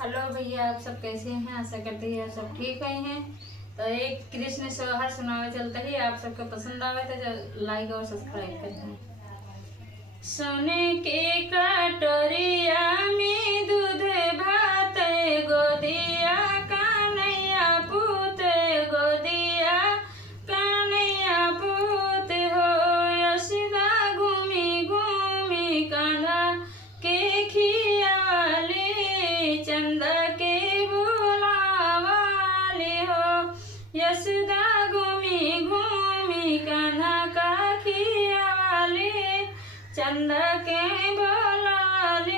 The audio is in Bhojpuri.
हेलो भैया, आप सब कैसे हैं? आशा करते हैं आप सब ठीक हैं। तो एक कृष्ण सोहर सुनावे चलते ही आप सबको पसंद आवे तो लाइक और सब्सक्राइब करें। सोने के कटोरिया में दूध भात गोदिया कन्हैया पूत गोदिया कन्हैया पूत हो। यशोदा घूमी घूमी कान्हा के खियावाली चंदा के बुलावाली हो। यशोदा घूमी घूमी कान्हा का खियावाली चंदा के बोलाली